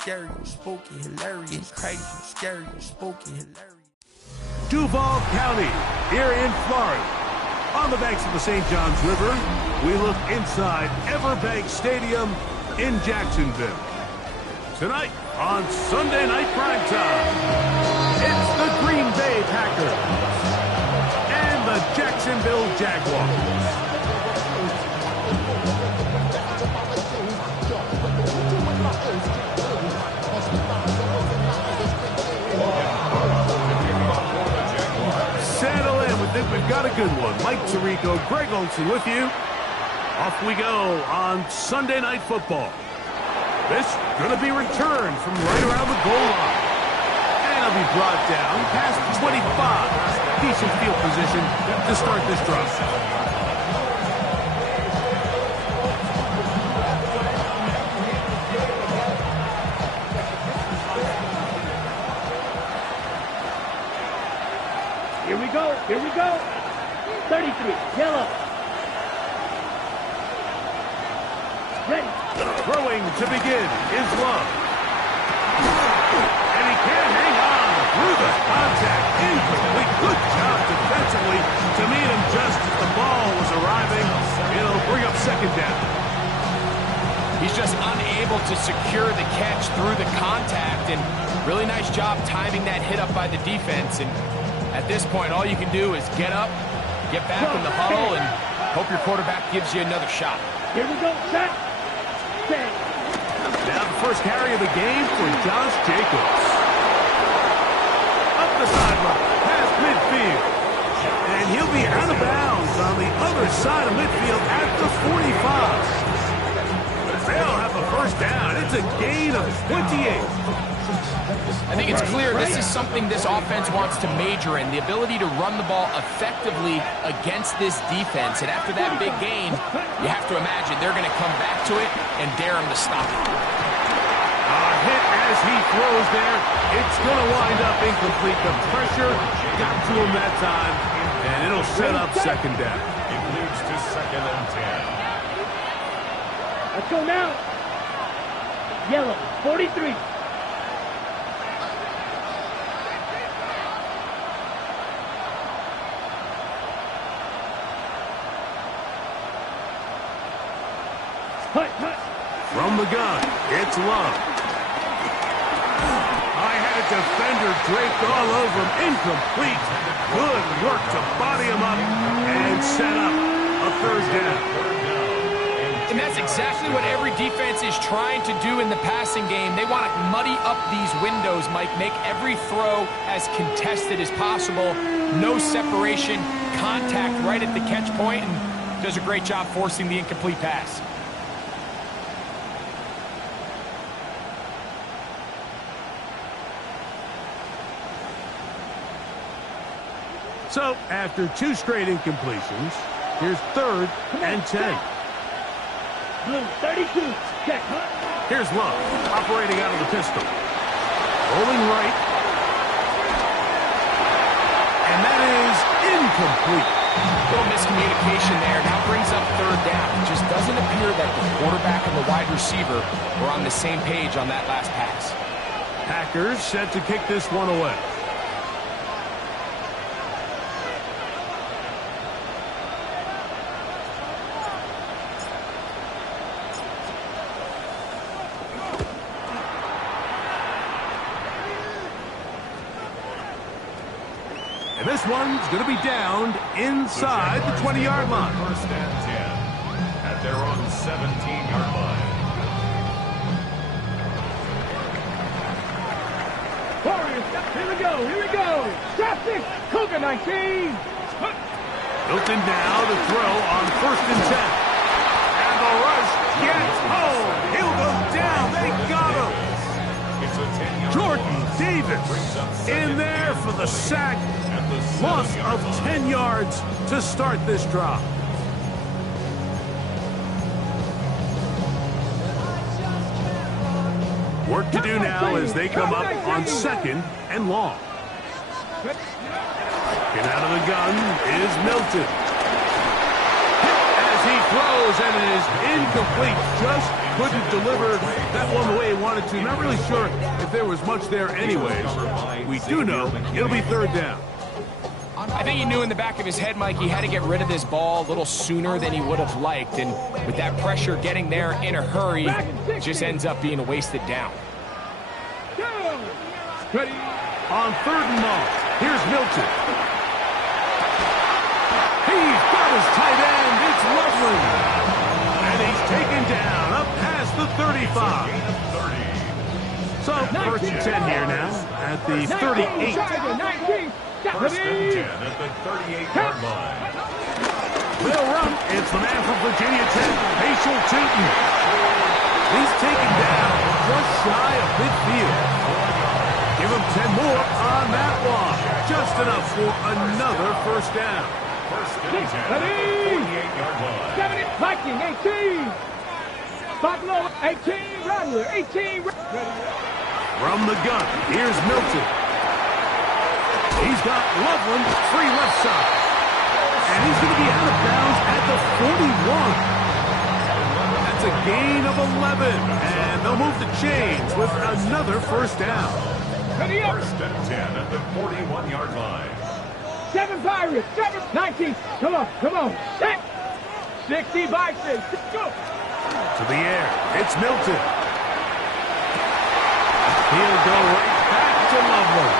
scary, spooky, hilarious, crazy, scary, spooky, hilarious. Duval County, here in Florida. On the banks of the St. Johns River, we look inside Everbank Stadium in Jacksonville. Tonight on Sunday Night Primetime, it's the Green Bay Packers and the Jacksonville Jaguars. Settle in. We think we've got a good one. Mike Tirico, Greg Olsen with you. Off we go on Sunday Night Football. This going to be returned from right around the goal line. And it'll be brought down past 25. Decent field position to start this drive. Here we go. 33, yellow. Ready. Throwing to begin is Love. And he can't hang on through the contact. Incomplete. Good job defensively to meet him just as the ball was arriving. It'll bring up second down. He's just unable to secure the catch through the contact, and really nice job timing that hit up by the defense. And at this point, all you can do is get up, get back in the huddle, and hope your quarterback gives you another shot. Here we go, set. Now the first carry of the game for Josh Jacobs. Up the sideline, past midfield. And he'll be out of bounds on the other side of midfield at the 45. They'll have a first down. It's a gain of 28. I think it's clear this is something this offense wants to major in, the ability to run the ball effectively against this defense. And after that big gain, you have to imagine they're going to come back to it and dare him to stop it. Hit as he throws there. It's going to wind up incomplete. The pressure got to him that time, and it'll set up second down. It moves to 2nd and 10. Let's go now. Yellow, 43. From the gun, it's Love. I had a defender draped all over him. Incomplete. Good work to body him up and set up a third down. And that's exactly what every defense is trying to do in the passing game. They want to muddy up these windows, Mike, make every throw as contested as possible. No separation, contact right at the catch point, and does a great job forcing the incomplete pass. So, after two straight incompletions, here's 3rd and 10. Blue, 32, check. Here's Love, operating out of the pistol. Rolling right. And that is incomplete. A little miscommunication there. Now brings up 3rd down. It just doesn't appear that the quarterback and the wide receiver were on the same page on that last pass. Packers set to kick this one away. And this one's going to be downed inside the 20-yard line. 1st and 10 at their own 17-yard line. Warriors, here we go. Traffic, Cougar 19. Hilton now to throw on 1st and 10. And the rush gets home. He'll go down. They got him. It's a 10-yard Jordan Davis in there for the sack. Loss of 10 yards to start this drive. Work to do now as they come up on 2nd and long. Get out of the gun is Milton. Hit as he throws, and it is incomplete. Just couldn't deliver that one the way he wanted to. Not really sure if there was much there anyways. We do know it'll be third down. I think he knew in the back of his head, Mike, he had to get rid of this ball a little sooner than he would have liked. And with that pressure getting there in a hurry, it just ends up being a wasted down. Ready? On third and long, here's Milton. He's got his tight end. It's Loveland. And he's taken down up past the 35. So, first and 10 here now at the 38. First and 10 at the 38-yard line. They'll run. It's the man from Virginia Tech, Paschal Tootin. He's taken down just shy of midfield. Give him 10 more on that one. Just enough for another first down. First and 10 at the 48-yard line. 70, Viking, 18. Buffalo, 18, Rattler, 18. From the gun, here's Milton. He's got Loveland free left side. And he's going to be out of bounds at the 41. That's a gain of 11. And they'll move the chains with another first down. First and 10 at the 41-yard line. 7 Pirates, 7, 19. Come on. 60 Vikings. Go. To the air, it's Milton. He'll go right back to Loveland.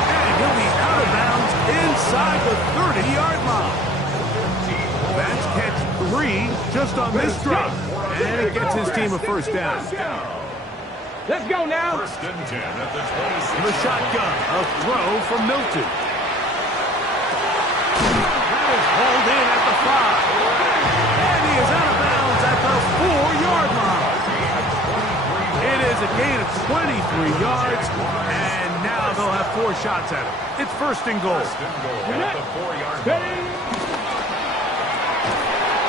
And he'll be out of bounds inside the 30-yard line. That's catch 3 just on this drive. And it gets his team a first down. Let's go now. First and 10 at the 26. The shotgun, a throw from Milton. That is hauled in at the 5. And he is out of bounds at the 4-yard line. It is a gain of 23 yards, and now they'll have 4 shots at him. It's first and goal. First and goal at the 4-yard line.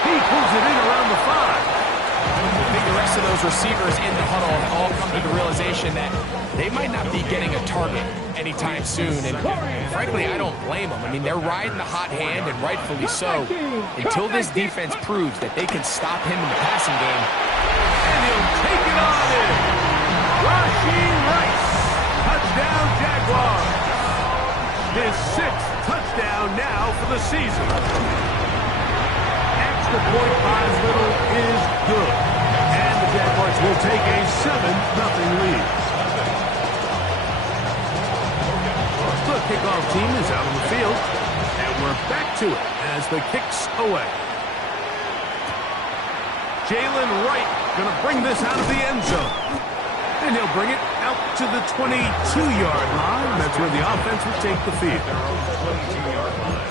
He pulls it in around the 5. I think the rest of those receivers in the huddle have all come to the realization that they might not be getting a target anytime soon. And frankly, I don't blame them. I mean, they're riding the hot hand, and rightfully so, until this defense proves that they can stop him in the passing game. And he'll take it on in. Rashee Rice. Touchdown, Jaguars. His 6th touchdown now for the season. Extra point by Little is good. And the Jaguars will take a 7-0 lead. The kickoff team is out on the field. And we're back to it as the kick's away. Jalen Wright going to bring this out of the end zone. And he'll bring it out to the 22-yard line. That's where the offense will take the field. 22-yard line.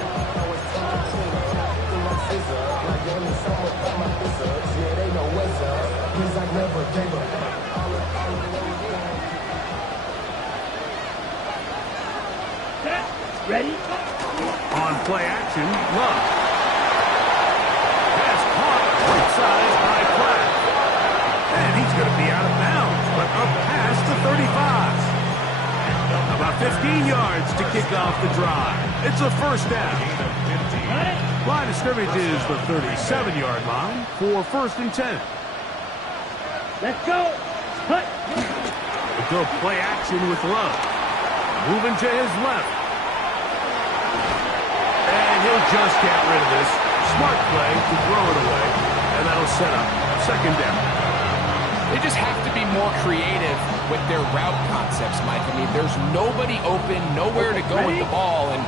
Ready? On play action, Love. Pass caught, right side by Platt. And he's going to be out of bounds, but up past the 35. About 15 yards to kick off the drive. It's a first down. Line of scrimmage is the 37-yard line for first and 10. Let's go. Cut. We'll go play action with Love. Moving to his left. And he'll just get rid of this. Smart play to throw it away. And that'll set up second down. They just have to be more creative with their route concepts, Mike. I mean, there's nobody open, nowhere to go with the ball, and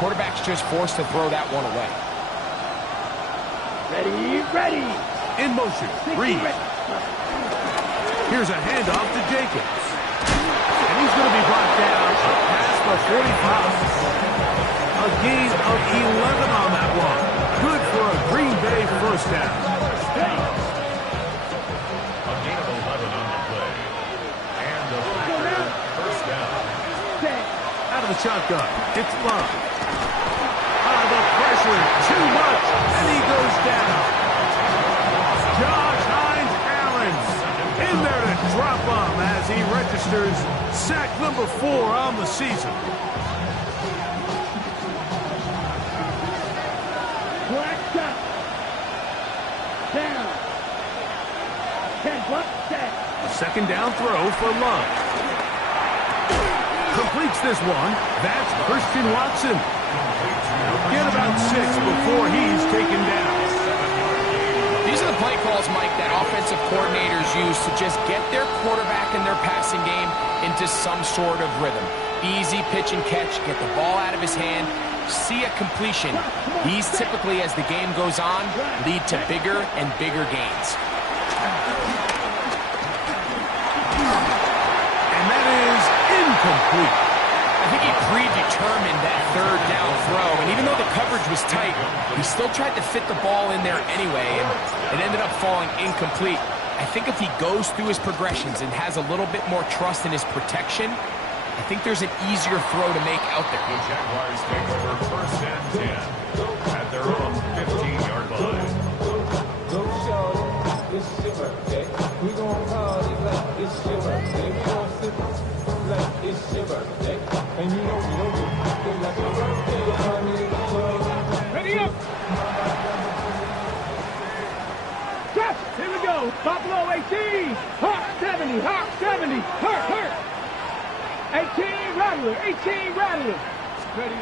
quarterback's just forced to throw that one away. Ready. In motion, Reed. Here's a handoff to Jacobs. And he's going to be brought down up past the 45. A gain of 11 on that one. Good for a Green Bay first down. A gain of 11 on the play. And the Packers first down. Out of the shotgun. It's Love. The pressure, too much, and he goes down. Josh Hines-Allen in there to drop him as he registers sack number 4 on the season. A second down throw for Love. Completes this one. That's Christian Watson. Get about 6 before he's taken down. These are the play calls, Mike, that offensive coordinators use to just get their quarterback and their passing game into some sort of rhythm. Easy pitch and catch, get the ball out of his hand, see a completion. These typically, as the game goes on, lead to bigger and bigger gains. And that is incomplete. I think he predetermined that third down throw, and even though the coverage was tight, he still tried to fit the ball in there anyway, and it ended up falling incomplete. I think if he goes through his progressions and has a little bit more trust in his protection, I think there's an easier throw to make out there. The Jaguars take over first and 10 at their own 15-yard line. Go show, it's your birthday. We gon' party like it's your birthday. We gon' sip like it's your birthday. And you know it's like your birthday. Ready up! Catch! Here we go! Buffalo 18! Hawk 70! Hawk 70! Hurt! 18 Rattler! 18 Rattler! Ready?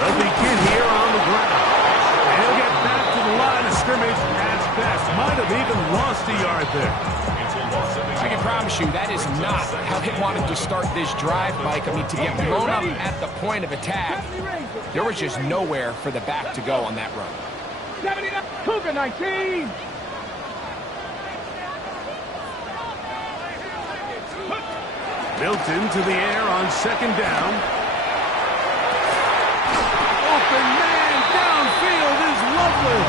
They'll begin here on the ground. And he'll get back to the line of scrimmage as best. Might have even lost a yard there. I can promise you that is not how they wanted to start this drive, Mike. I mean, to get blown up at the point of attack, there was just nowhere for the back to go on that run. 79 Cougar 19! Milton to the air on second down. Open man downfield is lovely.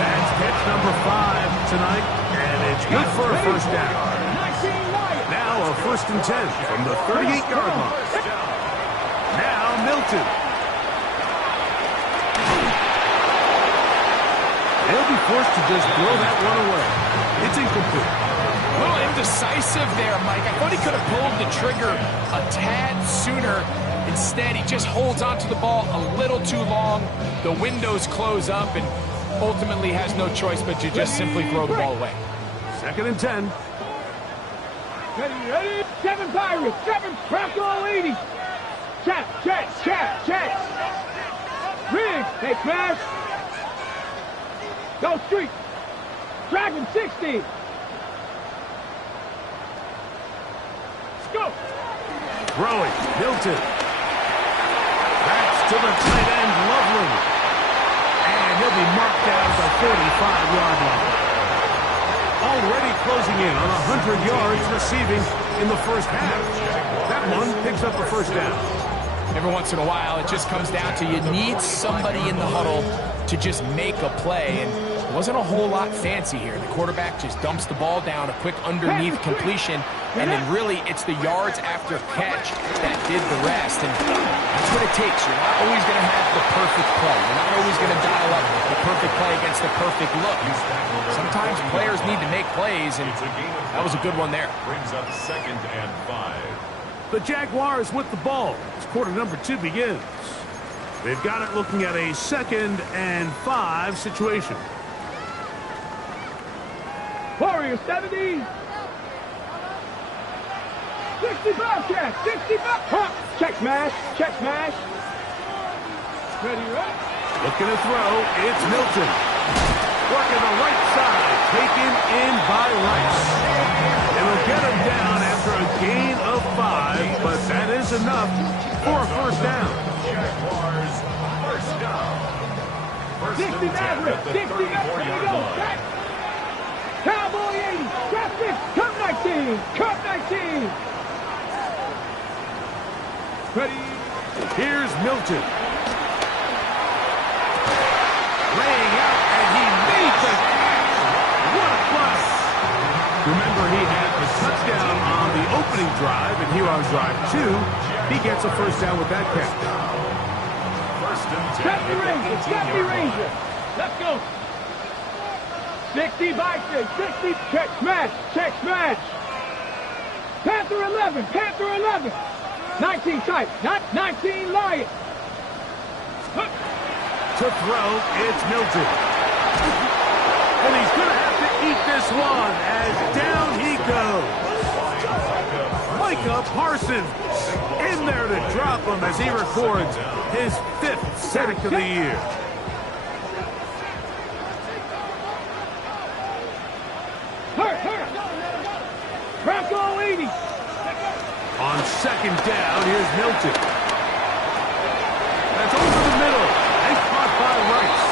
That's catch number 5 tonight, and it's good for a first down. Now a first and 10 from the 38-yard line. Now Milton. They'll be forced to just throw that one away. It's incomplete. A little indecisive there, Mike. I thought he could have pulled the trigger a tad sooner. Instead, he just holds onto the ball a little too long. The windows close up, and ultimately has no choice but to just simply throw the ball away. Second and 10. Ready? 7 Pirates! 7 Bronco 80! Check! Riggs! Hey, smash! Go street! Dragon 60! Go! Throwing, Milton. Backs to the tight end, Loveland. And he'll be marked down at the 45-yard line. Already closing in on 100 yards receiving in the first half. That one picks up a first down. Every once in a while, it just comes down to you need somebody in the huddle to just make a play, and it wasn't a whole lot fancy here. The quarterback just dumps the ball down, a quick underneath completion, and then really it's the yards after catch that did the rest, and that's what it takes. You're not always going to have the perfect play. You're not always going to dial up the perfect play against the perfect look. Sometimes players need to make plays, and that was a good one there. Brings up second and 5. The Jaguars with the ball as quarter number 2 begins. They've got it looking at a 2nd and 5 situation. Warrior 70! 65 check! 65! Huh. Check smash! Ready? Looking to throw, it's Milton. Working the right side, taken in by Rice. And he'll get him down after a gain of 5, but that is enough for a first down. Jaguars first down. First 60 and 10 Maverick! at the 60 Maverick! 34-yard line. Back. Cowboy 80! Traffic! Cup 19! Cup 19! Ready? Here's Milton. Laying out, and he needs a catch. What a play. Remember, he had the touchdown on the opening drive, and here on drive 2, he gets a first down with that catch. First and 10 Step the at Ranger! the Step the 18-yard Ranger! line. Let's go! 60 Bison! 60! Check smash! Panther 11! 19 tight! 19 Lion! To throw, it's Milton. And he's going to have to eat this one as down he goes. Micah Parsons in there to drop him as he records his 5th sack of the year. Hurt. Bronco 80. On 2nd down, here's Milton. That's over the middle. Nice spot by Rice.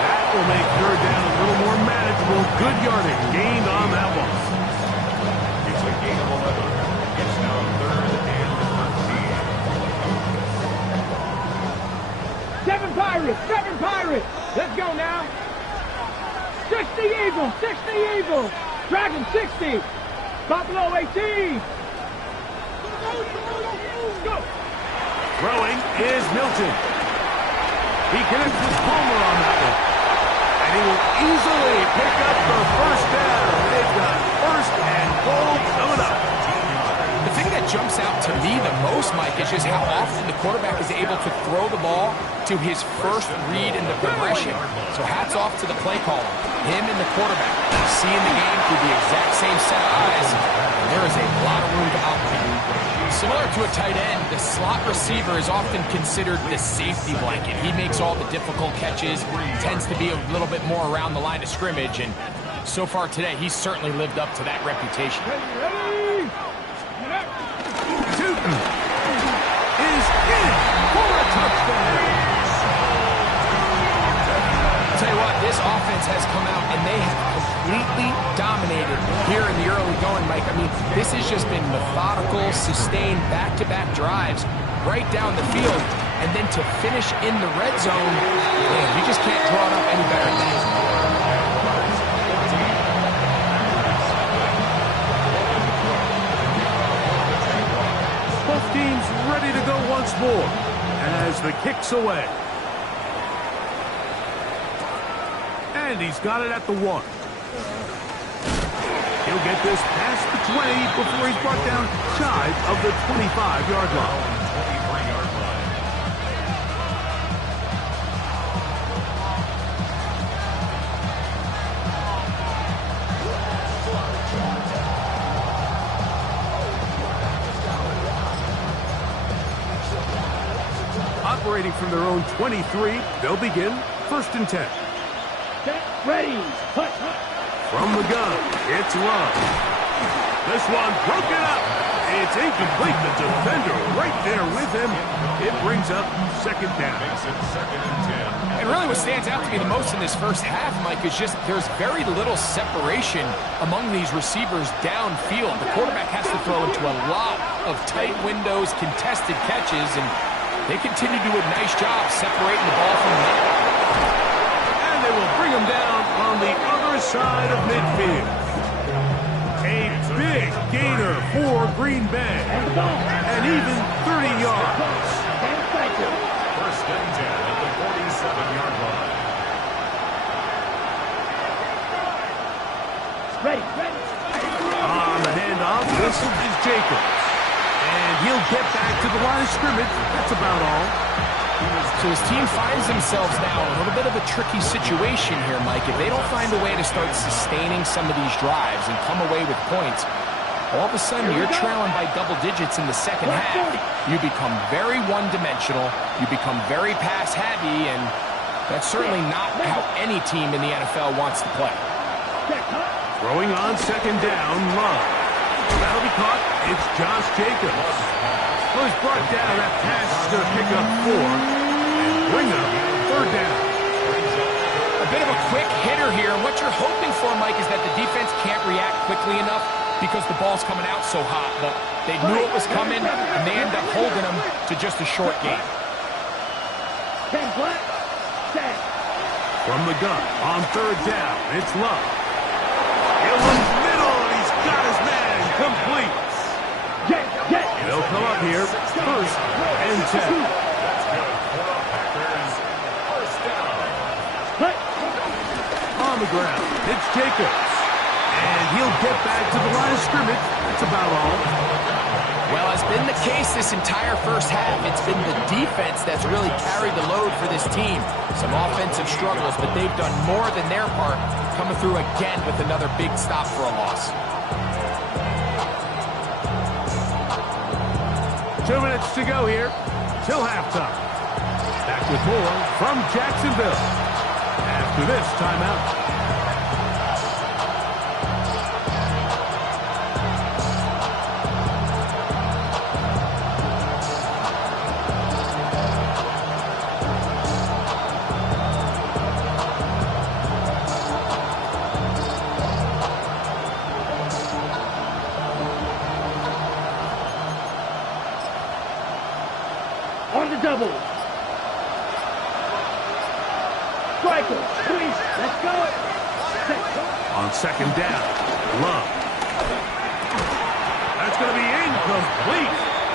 That will make 3rd down a little more manageable. Good yardage gained on that one. It's a gain of 11. It's now 3rd and 7 Pirates. Let's go now. 60 Eagles. Dragon 60. Buffalo 18. Go. Throwing is Milton. He connects with Palmer on that one. And he will easily pick up the 1st down. They've got 1st and goal coming up. The thing that jumps out to me the most, Mike, is just how often the quarterback is able to throw the ball to his first read in the progression. So hats off to the play caller. Him and the quarterback seeing the game through the exact same set of eyes. And there is a lot of room to operate. Similar to a tight end, the slot receiver is often considered the safety blanket. He makes all the difficult catches, tends to be a little bit more around the line of scrimmage, and so far today, he's certainly lived up to that reputation. Tootin is in for a touchdown. I'll tell you what, this offense has come out and they have completely dominated here in the early going, Mike. I mean, this has just been methodical, sustained, back-to-back drives right down the field. And then to finish in the red zone, man, you just can't draw it up any better than that. Both teams ready to go once more as the kick's away. And he's got it at the 1. He'll get this past the 20 before he's brought down shy of the 25-yard line. 23-yard line. Operating from their own 23, they'll begin 1st and 10. Ready. Hut. From the gun, it's Love. This one broken up. It's incomplete. The defender right there with him. It brings up 2nd down. Makes it 2nd and 10. And really what stands out to me the most in this first half, Mike, is just there's very little separation among these receivers downfield. The quarterback has to throw into a lot of tight windows, contested catches, and they continue to do a nice job separating the ball from the net. And they will bring him down on the other side of midfield. A big gainer for Green Bay. And even 30 yards. 1st and 10 at the 47-yard line. Ready. On the handoff, this is Jacobs. And he'll get back to the line of scrimmage. That's about all. So his team finds themselves now in a little bit of a tricky situation here, Mike. If they don't find a way to start sustaining some of these drives and come away with points, all of a sudden you're trailing by double digits in the second half. You become very one-dimensional. You become very pass-heavy, and that's certainly not how any team in the NFL wants to play. Throwing on 2nd down, Love. That'll be caught. It's Josh Jacobs. Well, he's brought down. That pass is going to pick up 4 and bring up 3rd down. A bit of a quick hitter here. And what you're hoping for, Mike, is that the defense can't react quickly enough because the ball's coming out so hot. But they knew it was coming, and they end up holding them to just a short game. From the gun, on 3rd down, it's Love. Gillen's middle, and he's got his man complete. They'll come up here, 1st and 10. That's good for the Packers. 1st down. On the ground, it's Jacobs. And he'll get back to the line of scrimmage. That's about all. Well, as been the case this entire first half. It's been the defense that's really carried the load for this team. Some offensive struggles, but they've done more than their part, coming through again with another big stop for a loss. 2 minutes to go here till halftime. Back with more from Jacksonville after this timeout. On the double. Striker, please, let's go. On second down, Love. That's going to be incomplete.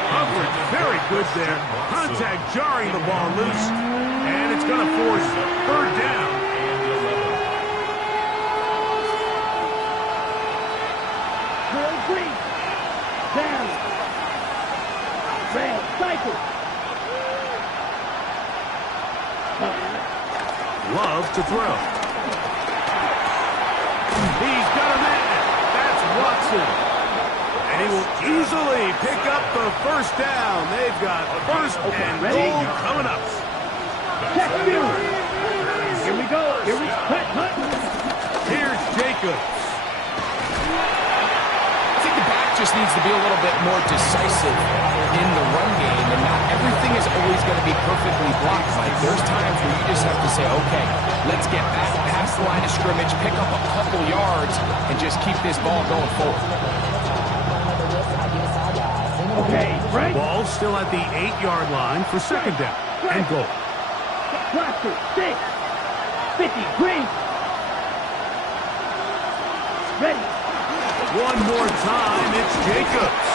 Coverage very good there. Contact jarring the ball loose, and it's going to force third down. Drill green. Down. Red, cycle. Love to throw. He's got a man. That's Watson. And he will easily pick up the first down. They've got first and goal coming up. Check field. Here we go. Here we go. Here's Jacobs. I think the back just needs to be a little bit more decisive in the run game, and not everything is always going to be perfectly blocked, Mike. There's times where you just have to say, okay, let's get back past the line of scrimmage, pick up a couple yards, and just keep this ball going forward. Okay, right. Ball still at the 8-yard line for second down and goal. Blaster, 6. 50, green. Ready. One more time, it's Jacobs.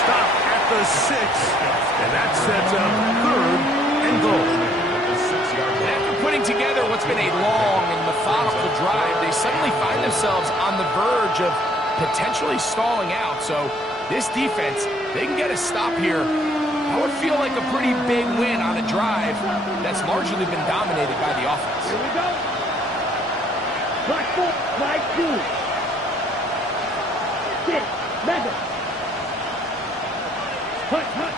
Stop at the 6, and that sets up third and goal. And after putting together what's been a long and methodical drive, they suddenly find themselves on the verge of potentially stalling out. So this defense, they can get a stop here. That would feel like a pretty big win on a drive that's largely been dominated by the offense. Here we go. Black 4, black 2. 6, mega. Hut, hut.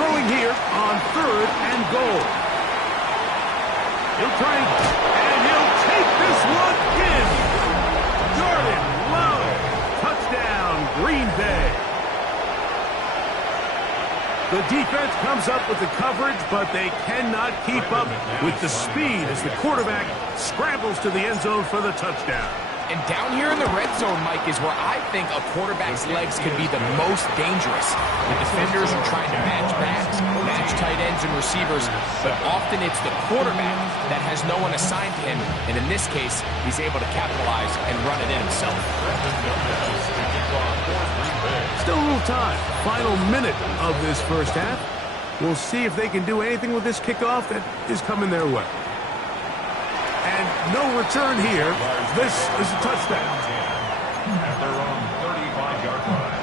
Throwing here on third and goal. He'll try and he'll take this one in. Jordan Love. Touchdown, Green Bay. The defense comes up with the coverage, but they cannot keep up with the speed as the quarterback scrambles to the end zone for the touchdown. And down here in the red zone, Mike, is where I think a quarterback's legs can be the most dangerous. The defenders are trying to match backs, match tight ends and receivers, but often it's the quarterback that has no one assigned to him, and in this case, he's able to capitalize and run it in himself. Still a little time. Final minute of this first half. We'll see if they can do anything with this kickoff that is coming their way. And no return here. This is a touchdown. At their own 35-yard line.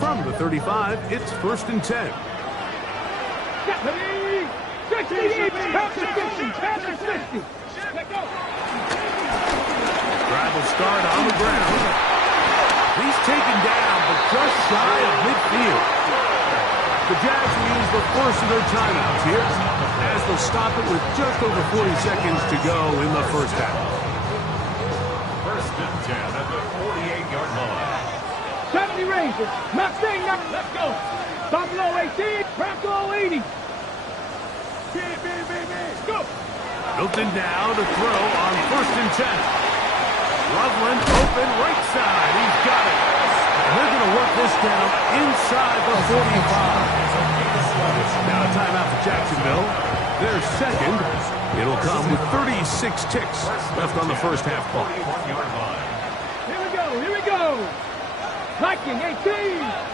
From the 35, it's first and 10. 60, count to 50, count to 50. Drive will start on the ground. He's taken down, but just shy of midfield. The Jags will use the first of their timeouts here, as they'll stop it with just over 40 seconds to go in the first half. First and 10 at the 48-yard line. 70 Rangers, Mustang, let's go. Buffalo 18, Bronco 80. Go. Hilton now to throw on first and 10. Loveland open right side. He's got it. And they're going to work this down inside the 45. Now a timeout for Jacksonville. Their second. It'll come with 36 ticks left on the first half clock. Here we go. Here we go. Viking 18.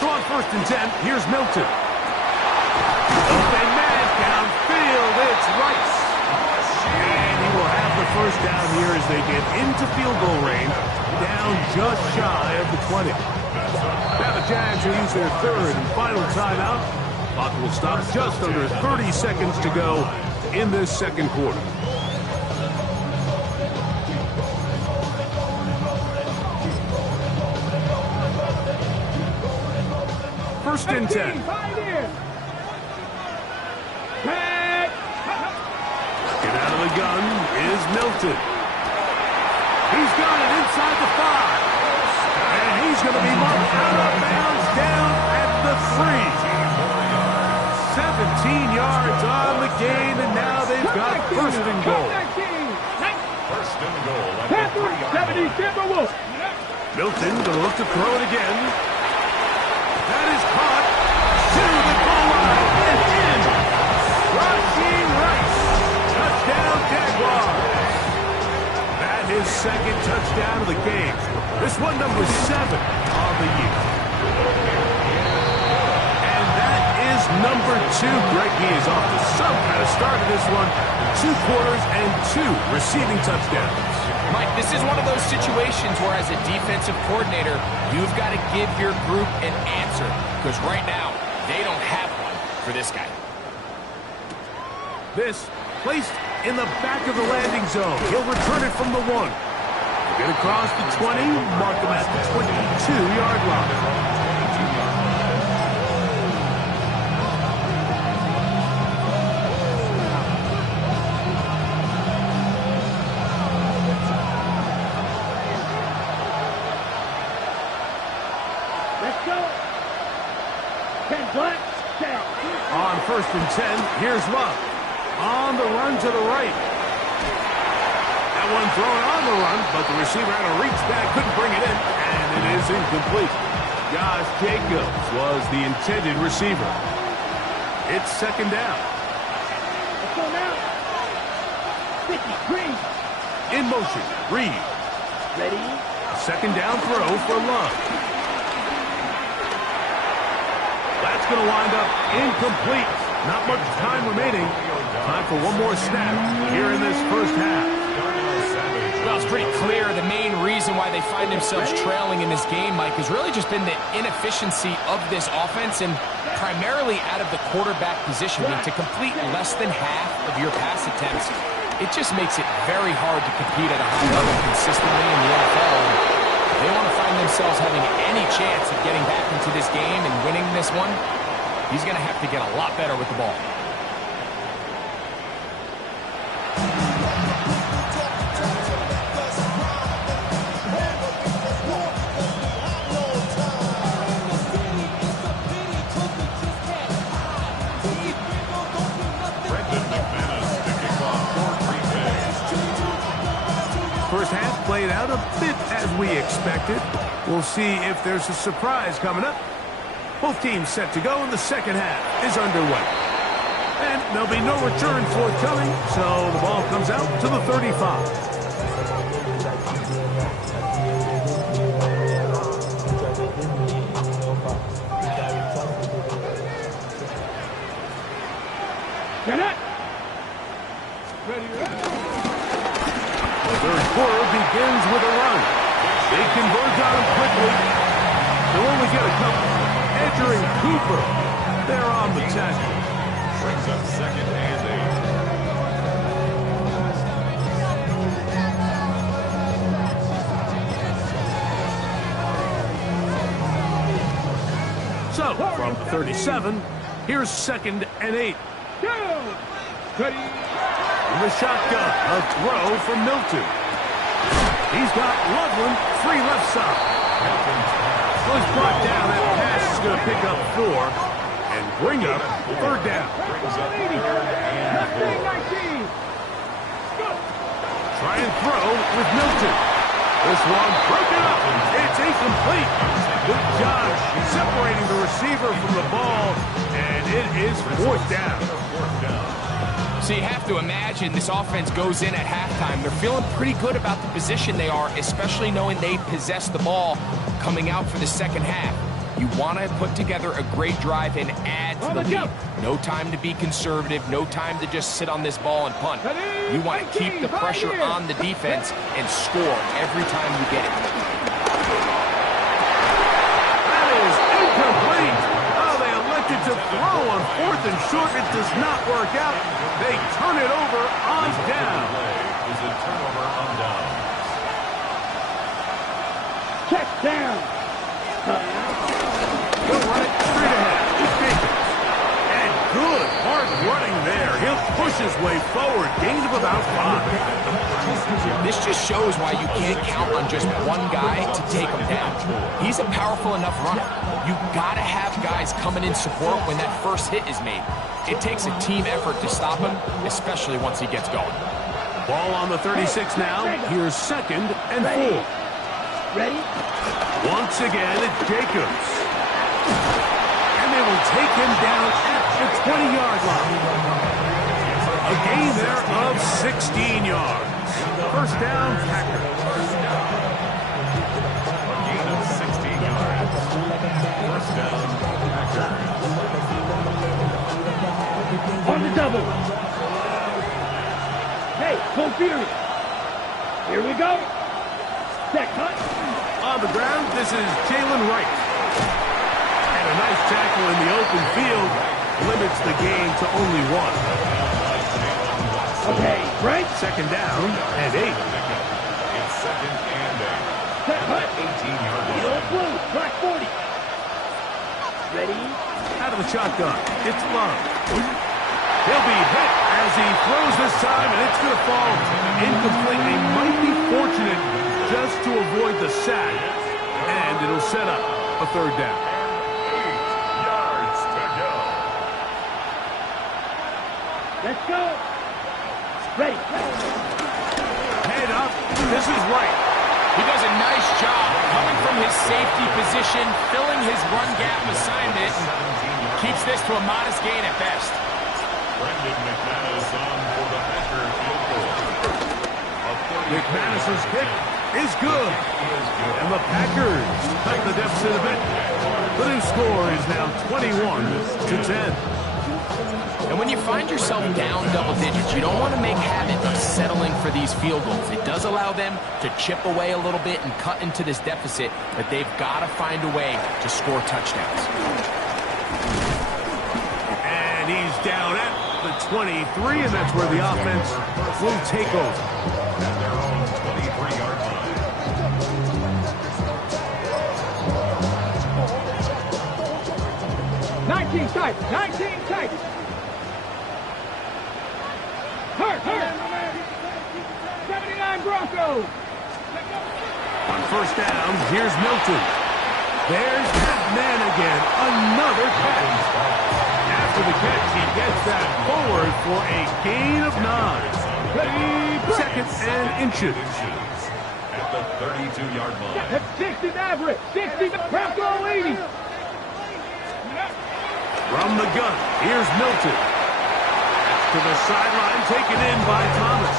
So on first and 10, here's Milton. Open man downfield. It's Rice. And he will have the first down here as they get into field goal range, down just shy of the 20. Now the Jags will use their third and final timeout. Clock will stop just under 30 seconds to go in this second quarter. First and 10. Get out of the gun is Milton. He's got it inside the 5. And he's going to be marked out of bounds down at the 3. 17 yards on the gain, and now they've got first and goal. First and goal. Panthers 70 Timberwolves. Milton going to look to throw it again. That is caught to the goal line and in. Rasheed Rice. Touchdown Jaguars. That is second touchdown of the game. This one number 7 on the year. And that is number 2. Greg, he is off to some kind of start in this one. 2 quarters and 2 receiving touchdowns. Mike, this is one of those situations where as a defensive coordinator, you've got to give your group an answer. Because right now, they don't have one for this guy. This placed in the back of the landing zone. He'll return it from the 1. Get across the 20, mark him at the 22-yard line. On first and 10, here's Love. On the run to the right. That one thrown on the run, but the receiver had to reach back, couldn't bring it in, and it is incomplete. Josh Jacobs was the intended receiver. It's second down. Let's go now. 50, Green. In motion, Reed. Ready? Second down throw for Love. That's going to wind up incomplete. Not much time remaining. Time for one more snap here in this first half. Well, it's pretty clear the main reason why they find themselves trailing in this game, Mike, has really just been the inefficiency of this offense and primarily out of the quarterback position. I mean, to complete less than half of your pass attempts, it just makes it very hard to compete at a high level consistently in the NFL. If they want to find themselves having any chance of getting back into this game and winning this one, he's going to have to get a lot better with the ball. First half played out a bit as we expected. We'll see if there's a surprise coming up. Both teams set to go, and the second half is underway. And there'll be no return forthcoming, so the ball comes out to the 35. Third quarter begins with a run. They converge on him quickly. They'll only get a couple. Edger and Cooper, they're on the tackle. Brings up second and 8. So, from 37, here's second and 8. Ready? In the shotgun, a throw from Milton. He's got Loveland, free left side. So he's brought down. That pass is going to pick up 4 and bring up third down. Try and throw with Milton. This one broken up. It's incomplete. Good job separating the receiver from the ball, and it is fourth down. So you have to imagine this offense goes in at halftime. They're feeling pretty good about the position they are, especially knowing they possess the ball coming out for the second half. You want to put together a great drive and add to the lead. No time to be conservative, no time to just sit on this ball and punt. You want to keep the pressure on the defense and score every time you get it. That is incomplete. Oh, they elected to throw on 4th and short. It does not work out. They turn it over on down. Is a turnover on down. Check down. He'll run it straight ahead. It's Jacobs. And good hard running there. He'll push his way forward. Gain of about 5. This just shows why you can't count on just one guy to take him down. He's a powerful enough runner. You got to have guys coming in support when that first hit is made. It takes a team effort to stop him, especially once he gets going. Ball on the 36 now. Here's 2nd and 4. Ready? Once again, it's Jacobs. And they will take him down at the 20-yard line. A gain there of 16 yards. First down, Packers. A gain of 16 yards. First down, Packers. On the double. Hey, go Fury. Here we go. Set cut. On the ground, this is Jalen Wright. And a nice tackle in the open field limits the gain to only 1. Okay, right. 2nd down and 8. It's 2nd and 8. Set cut. 18-yard line. Yellow blue, track 40. Ready? Out of the shotgun, it's Love. He'll be hit as he throws this time, and it's going to fall incomplete. They might be fortunate just to avoid the sack, and it'll set up a 3rd down. 8 yards to go. Let's go. Ready. Head up, this is Wright. He does a nice job coming from his safety position, filling his run gap assignment, keeps this to a modest gain at best. Brendan McManus on for the Packer field goal. McManus's kick is good. And the Packers tighten the deficit a bit. The new score is now 21-10. And when you find yourself down double digits, you don't want to make habit of settling for these field goals. It does allow them to chip away a little bit and cut into this deficit, but they've got to find a way to score touchdowns. And he's down at the 23, and that's where the offense will take over. At their own 23-yard line. 19 tight. 19 tight. Hurt. 79 Broncos. On first down, here's Milton. There's that man again. Another catch. After the catch, he gets that forward for a gain of 9. 2nd and inches. At the 32-yard line. That's 60 average. 60 Bronco 80. From the gun, here's Milton. To the sideline, taken in by Thomas.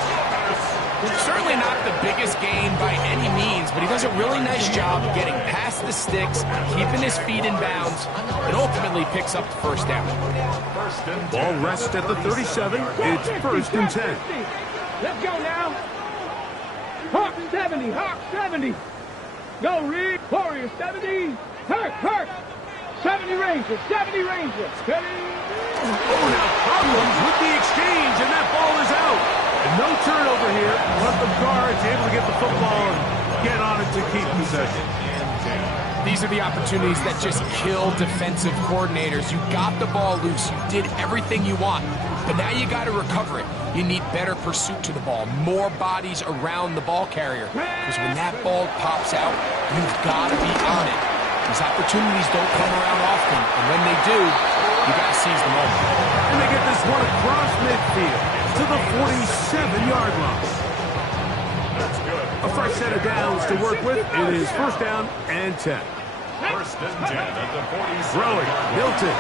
Certainly not the biggest gain by any means, but he does a really nice job getting past the sticks, keeping his feet in bounds, and ultimately picks up the first down. Ball rests at the 37. It's 1st and 10. Let's go now. Hawk 70. Hawk 70. Go, Reed. Warrior 70. Hurt. 70 Rangers. 70 Rangers. Ready? Oh, now problems with the exchange, and that ball is out. And no turnover here. But the Guards able to get the football and get on it to keep possession. These are the opportunities that just kill defensive coordinators. You got the ball loose. You did everything you want. But now you got to recover it. You need better pursuit to the ball, more bodies around the ball carrier. Because when that ball pops out, you've got to be on it. These opportunities don't come around often, and when they do, you got to seize the moment. And they get this one across midfield to the 47-yard line. That's good. A fresh set of downs to work with. It is 1st down and 10. 1st and 10 at the 47. Throwing, Milton.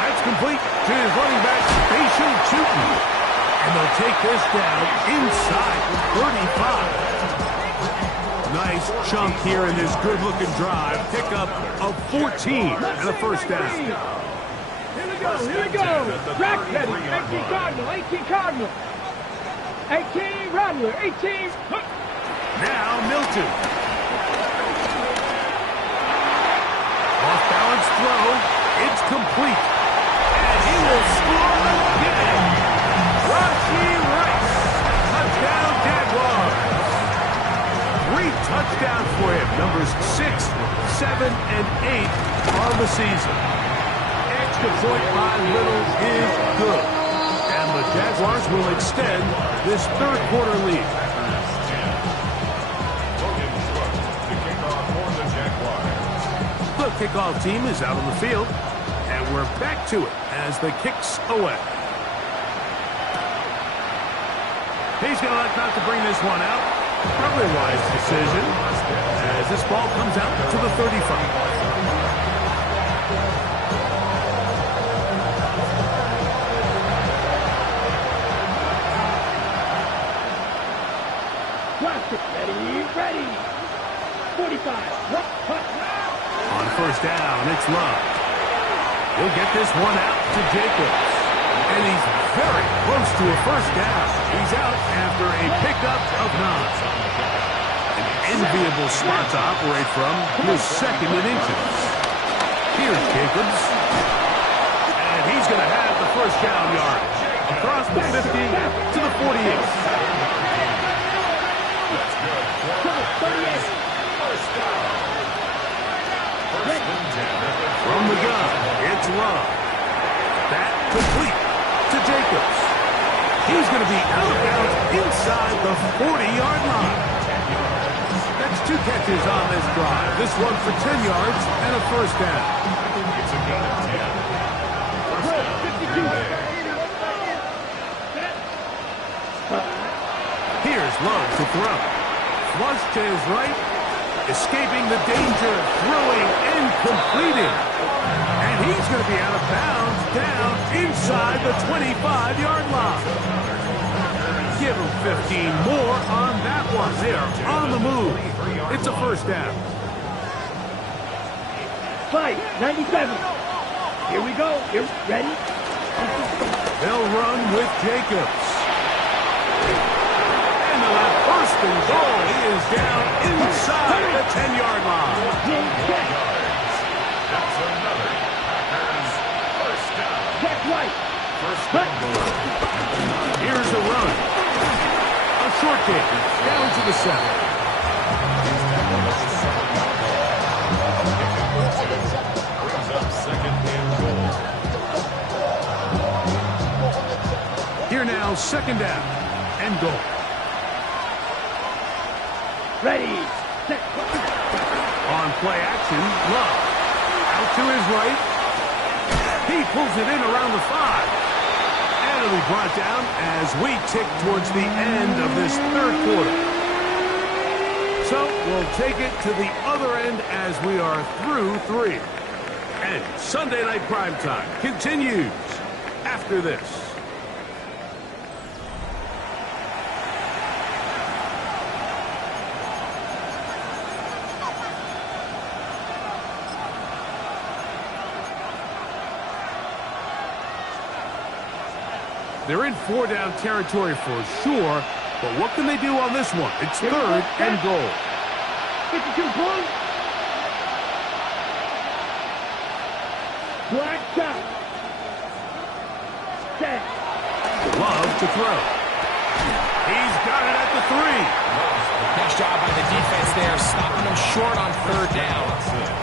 That's complete to his running back, Spatial Chutin. And they'll take this down inside the 35. Nice chunk here in this good-looking drive. Pick up of 14 and a first down. Here we go, here we go. Rack ready. 18 Cardinal, 18 Cardinal. 18 Rattler, 18. Now Milton. Off-balance throw. It's complete. And he will score again. Rashee Rice. Touchdown Jaguars. 3 touchdowns for him. Numbers 6, 7, and 8 on the season. Extra point by Little is good. And the Jaguars will extend this third quarter lead. The kickoff team is out on the field, and we're back to it as the kicks away. He's going to elect not to bring this one out. Probably a wise decision as this ball comes out to the 35. Ready. 45. On first down, it's Love. He'll get this one out to Jacobs. And he's very close to a first down. He's out after a pickup of 9. An enviable spot to operate from. He's second in inches. Here's Jacobs. And he's going to have the first down yardage. Across the 50 to the 48. From the gun, it's Love. That complete to Jacobs. He's going to be out of bounds inside the 40-yard line. That's 2 catches on this drive. This one for 10 yards and a first down. It's a gain of 10. Here's Love to throw. Flush to his right. Escaping the danger, throwing and completing. And he's going to be out of bounds down inside the 25-yard line. Give him 15 more on that one. They are on the move. It's a first down. Fight, 97. Here we go. Here, ready? They'll run with Jacobs. First and goal. He is down inside the 10-yard line. That's another first down. Check right. First down. Here's the run. A short kick down to the 7. Brings up second and goal. Here now, second down and goal. Ready. Set. On play action, Love. Out to his right. He pulls it in around the 5. And it'll be brought down as we tick towards the end of this third quarter. So we'll take it to the other end as we are through 3. And Sunday Night Primetime continues after this. They're in 4-down territory for sure, but what can they do on this one? It's third and goal. 52 points. Black shot. Set. Love to throw. He's got it at the 3. Nice job by the defense there, stopping them short on third down.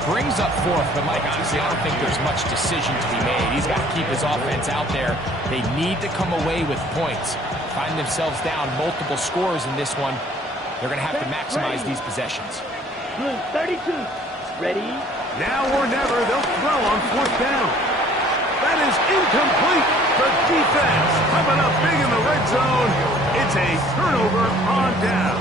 Brings up 4th, but Mike, honestly, I don't think there's much decision to be made. He's got to keep his offense out there. They need to come away with points. Find themselves down multiple scores in this one. They're going to have to maximize these possessions. 32. Ready? Now or never, they'll throw on 4th down. That is incomplete. The defense coming up big in the red zone. It's a turnover on down.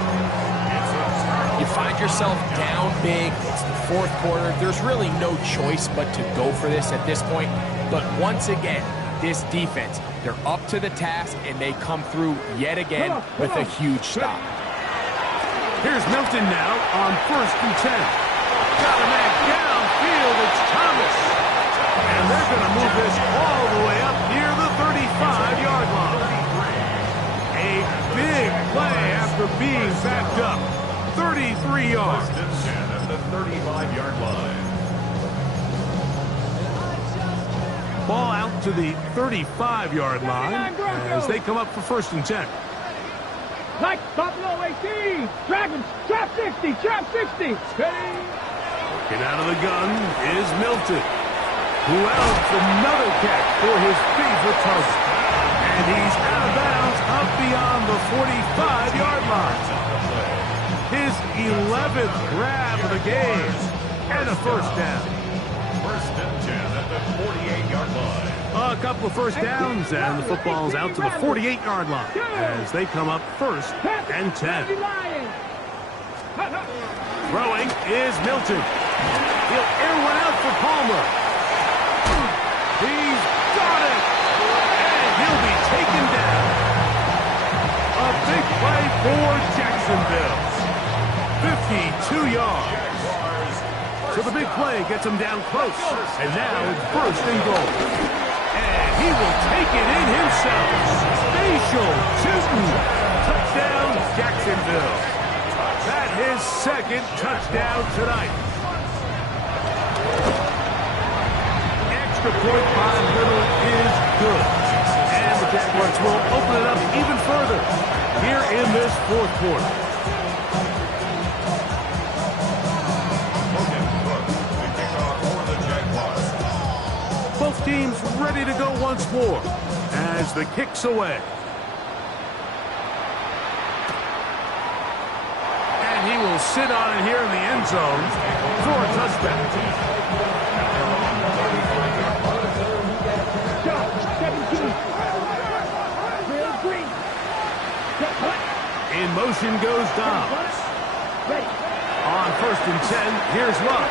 You find yourself down big. It's the 4th quarter. There's really no choice but to go for this at this point. But once again, this defense, they're up to the task, and they come through yet again with a huge stop. Here's Milton now on 1st and 10. Got a man downfield. It's Thomas. And they're going to move this all the way up near the 35-yard line. A big play after being backed up. 33 yards. First and 10 at the 35-yard line. Ball out to the 35-yard line as they come up for 1st and 10. Like Buffalo 18. Dragons, trap 60, trap 60. Ready? Get out of the gun is Milton, who else another catch for his favorite target. And he's out of bounds up beyond the 45-yard line. His 11th grab of the game and a 1st down. First and 10 at the 48-yard line. A couple of 1st downs, and the football's out to the 48-yard line as they come up 1st and 10. Throwing is Milton. He'll air one out for Palmer. He's got it, and he'll be taken down. A big play for Jacksonville. 52 yards. So the big play gets him down close, and now it's 1st and goal. And he will take it in himself. Spatial Tootin. Touchdown, Jacksonville. That his 2nd touchdown tonight. Extra point by Little is good. And the Jaguars will open it up even further here in this 4th quarter. Both teams ready to go once more as the kick's away. And he will sit on it here in the end zone for a touchback. 17. Real green. In motion goes Dobbs. Ready. On 1st and 10, here's Love.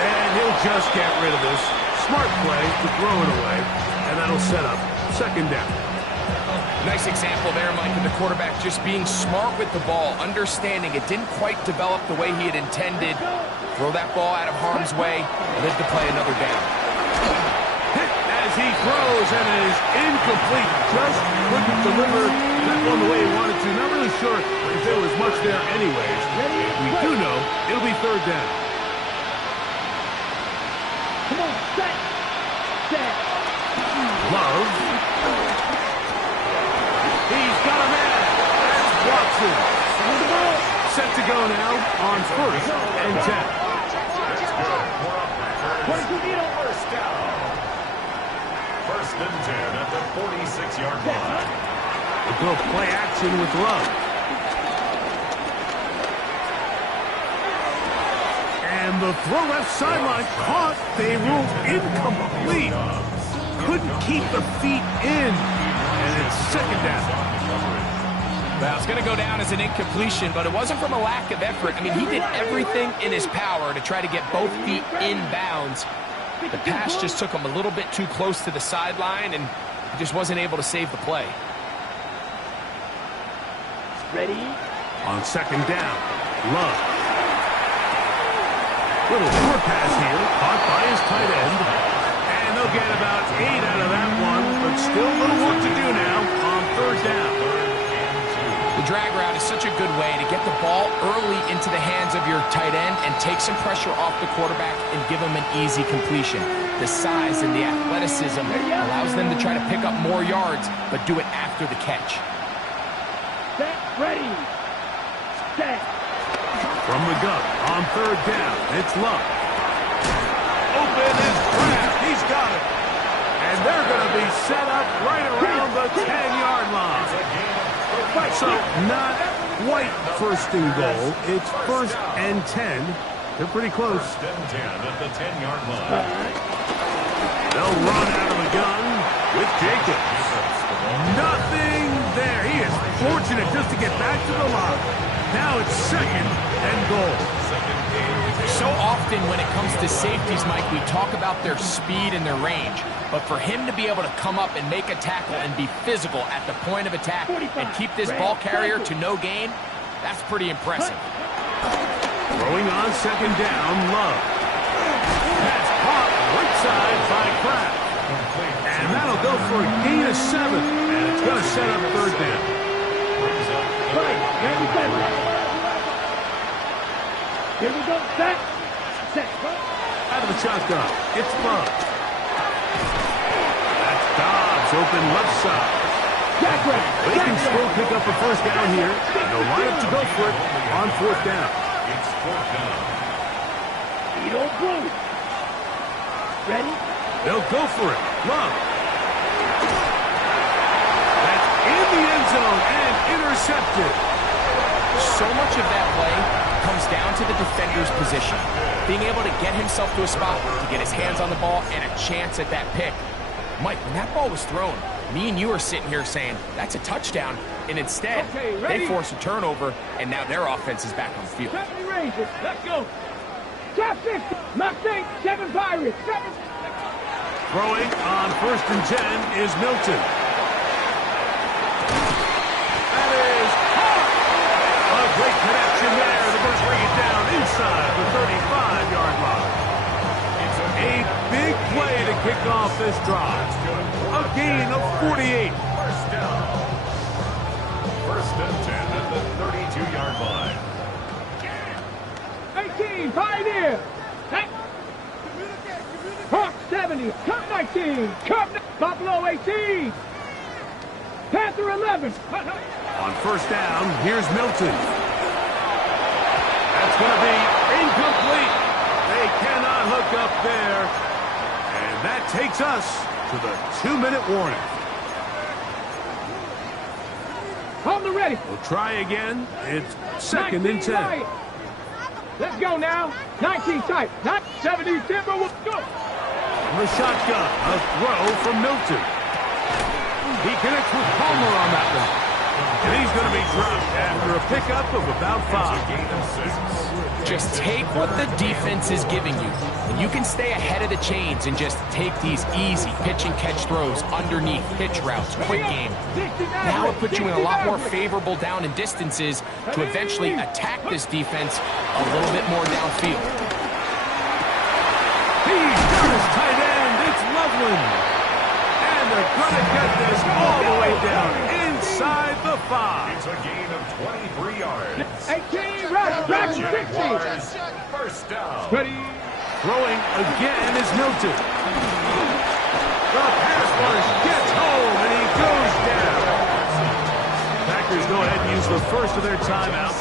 And he'll just get rid of this. Smart play to throw it away, and that'll set up 2nd down. Nice example there, Mike, of the quarterback just being smart with the ball, understanding it didn't quite develop the way he had intended. Throw that ball out of harm's way, live to play another down. Hit as he throws, and it is incomplete. Just couldn't deliver that one the way he wanted to. Not really sure if there was much there anyways. We do know it'll be 3rd down. Come on, set. Set. Love. He's got a man. That's Watson. Set to go now on 1st and 10. First down. 1st and 10 at the 46-yard line. We'll go play action with Love. And the throw left sideline caught. They ruled incomplete. Couldn't keep the feet in. And it's 2nd down. Well, it's going to go down as an incompletion, but it wasn't from a lack of effort. I mean, he did everything in his power to try to get both feet in bounds. The pass just took him a little bit too close to the sideline, and he just wasn't able to save the play. Ready? On 2nd down, Love. Little short pass here, caught by his tight end. And they'll get about 8 out of that one, but still a little work to do now on 3rd down. The drag route is such a good way to get the ball early into the hands of your tight end and take some pressure off the quarterback and give him an easy completion. The size and the athleticism allows them to try to pick up more yards, but do it after the catch. Set. Ready. Set. From the gun on 3rd down, it's Love. Open is Kraft. He's got it. And they're going to be set up right around the 10-yard line. So not quite 1st and goal. It's 1st and 10. They're pretty close. 1st and 10 at the 10-yard line. They'll run out of the gun with Jacobs. Nothing there. He is fortunate just to get back to the line. Now it's 2nd and goal. So often often when it comes to safeties, Mike, we talk about their speed and their range. But for him to be able to come up and make a tackle and be physical at the point of attack and keep this ball carrier to no gain, that's pretty impressive. Throwing on second down, Love. That's caught right side by Kraft. And that'll go for a gain of 7. And it's going to set up third down. Here we go, set. Out of the shotgun, it's Love. That's Dobbs, open left side. They can still pick up a first down here. And they'll line up to go for it on fourth down. It's fourth down. You don't blow. Ready? They'll go for it. Love. That's in the end zone and intercepted. So much of that play comes down to the defender's position. Being able to get himself to a spot, to get his hands on the ball, and a chance at that pick. Mike, when that ball was thrown, me and you are sitting here saying, that's a touchdown. And instead, they force a turnover, and now their offense is back on the field. 70 Rangers, let's go. Top 50, Mustang, 7 Pirates, 7. Throwing on first and 10 is Milton. That is hard. A great connection there. The Birds bring it down inside the 35-yard line. A big play to kick off this drive. A gain of 48. First down. First and 10 at the 32-yard line. 18, Pioneer. Hawk 70, Cup 19, Buffalo 18, Panther 11. On first down, here's Milton. That's going to be incomplete. They cannot hook up there. And that takes us to the 2-minute warning. On the ready. We'll try again. It's second and 10. Right. Let's go now. 19 tight. Not 70 Timber. We'll go. The shotgun, a throw from Milton. He connects with Palmer on that one. And he's going to be dropped after a pickup of about 5. Just take what the defense is giving you, and you can stay ahead of the chains and just take these easy pitch and catch throws underneath pitch routes, quick game. Now it puts you in a lot more favorable down and distances to eventually attack this defense a little bit more downfield. He's got his tight end. It's Loveland. And they're going to get this all the way down inside the 5. It's a gain of 23 yards. 18, rush, 60. First down. Ready. Throwing again is Milton. The pass rush gets home, and he goes down. Packers go ahead and use the first of their timeouts,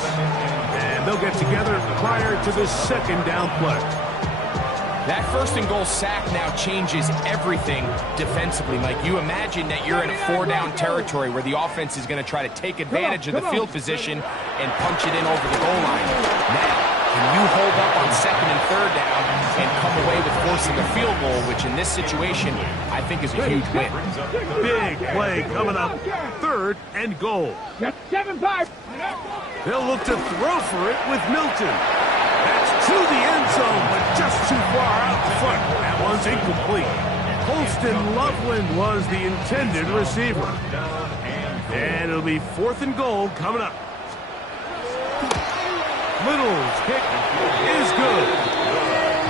and they'll get together prior to the second down play. That first and goal sack now changes everything defensively, Mike. You imagine that you're in a 4-down territory where the offense is going to try to take advantage of the field position and punch it in over the goal line. Now, can you hold up on second and third down and come away with forcing a field goal, which in this situation, I think is a huge win. Big play coming up. Third and goal. 7-5. They'll look to throw for it with Milton. That's to the end zone, but just too far out the front. That one's incomplete. Holston Loveland was the intended receiver. And it'll be fourth and goal coming up. Little's kick is good.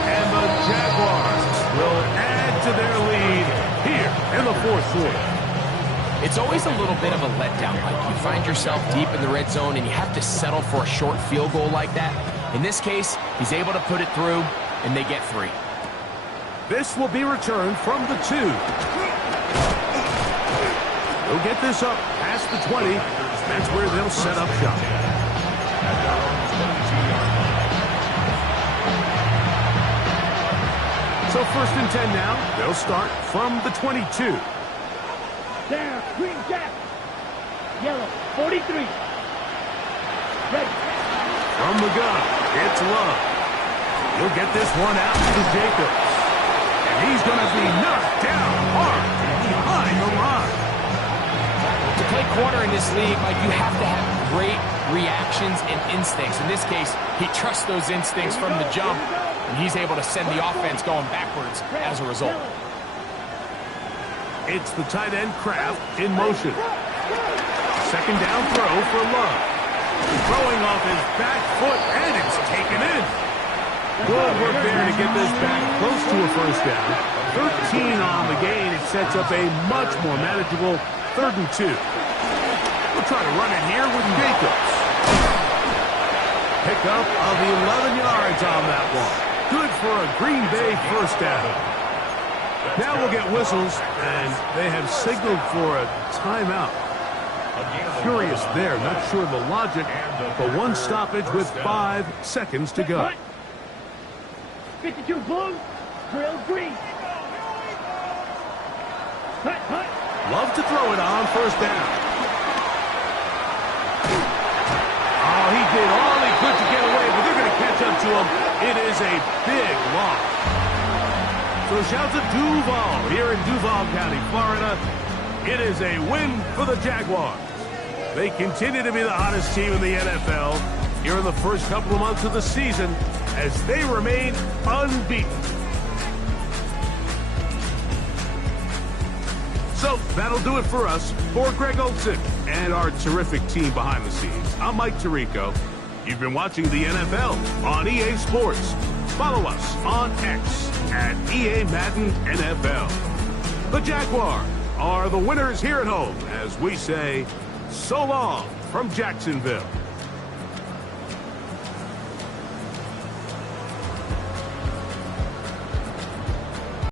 And the Jaguars will add to their lead here in the fourth quarter. It's always a little bit of a letdown, Mike. You find yourself deep in the red zone and you have to settle for a short field goal like that. In this case, he's able to put it through, and they get 3. This will be returned from the 2. They'll get this up past the 20. That's where they'll set up shop. So first and 10 now. They'll start from the 22. Down, green cap. Yellow, 43. Ready. From the gun, it's Love. He'll get this one out to Jacobs. And he's going to be knocked down hard behind the line. To play corner in this league, Mike, you have to have great reactions and instincts. In this case, he trusts those instincts from the jump, and he's able to send the offense going backwards as a result. It's the tight end Kraft in motion. Second down throw for Love. Throwing off his back foot, and it's taken in. Good work there to get this back close to a first down. 13 on the gain. It sets up a much more manageable 3rd and 2. We'll try to run it here with Jacobs. Pickup of 11 yards on that one. Good for a Green Bay first down. Now we'll get whistles, and they have signaled for a timeout. Curious there, not sure the logic, but one stoppage with 5 seconds to go. 52 blue, drill green. Love to throw it on first down. Oh, he did all he could to get away, but they're going to catch up to him. It is a big loss. So shout to Duval here in Duval County, Florida. It is a win for the Jaguars. They continue to be the hottest team in the NFL here in the first couple of months of the season as they remain unbeaten. So that'll do it for us. For Greg Olsen and our terrific team behind the scenes, I'm Mike Tirico. You've been watching the NFL on EA Sports. Follow us on X at EA Madden NFL. The Jaguars are the winners here at home as we say so long from Jacksonville.